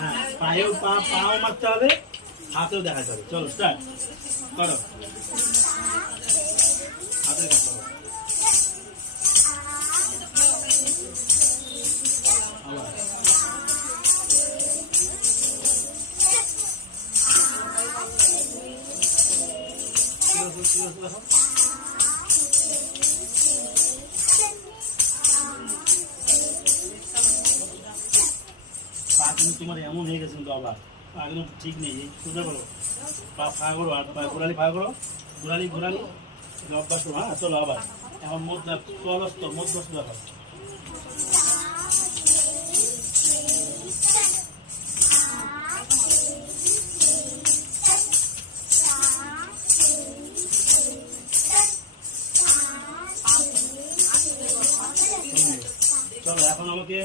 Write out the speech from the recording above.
হ্যাঁ, পাও মারতে হবে, হাতেও দেখাতে হবে। চলো স্টার্ট করো, হাতের কাজ করো। আবার দেখো, পা কিন্তু তোমার এমন হয়ে গেছে, কিন্তু আবার পা কিন্তু ঠিক নেই। সোজা করো, পা ফা করো, আর পা ঘোরালি, ফা করো, ঘোরালি ঘোরালি, অভ্যাস করো। হ্যাঁ চলো আবার, এখন মধ্যস্থ দেখো। চলো এখন আমাকে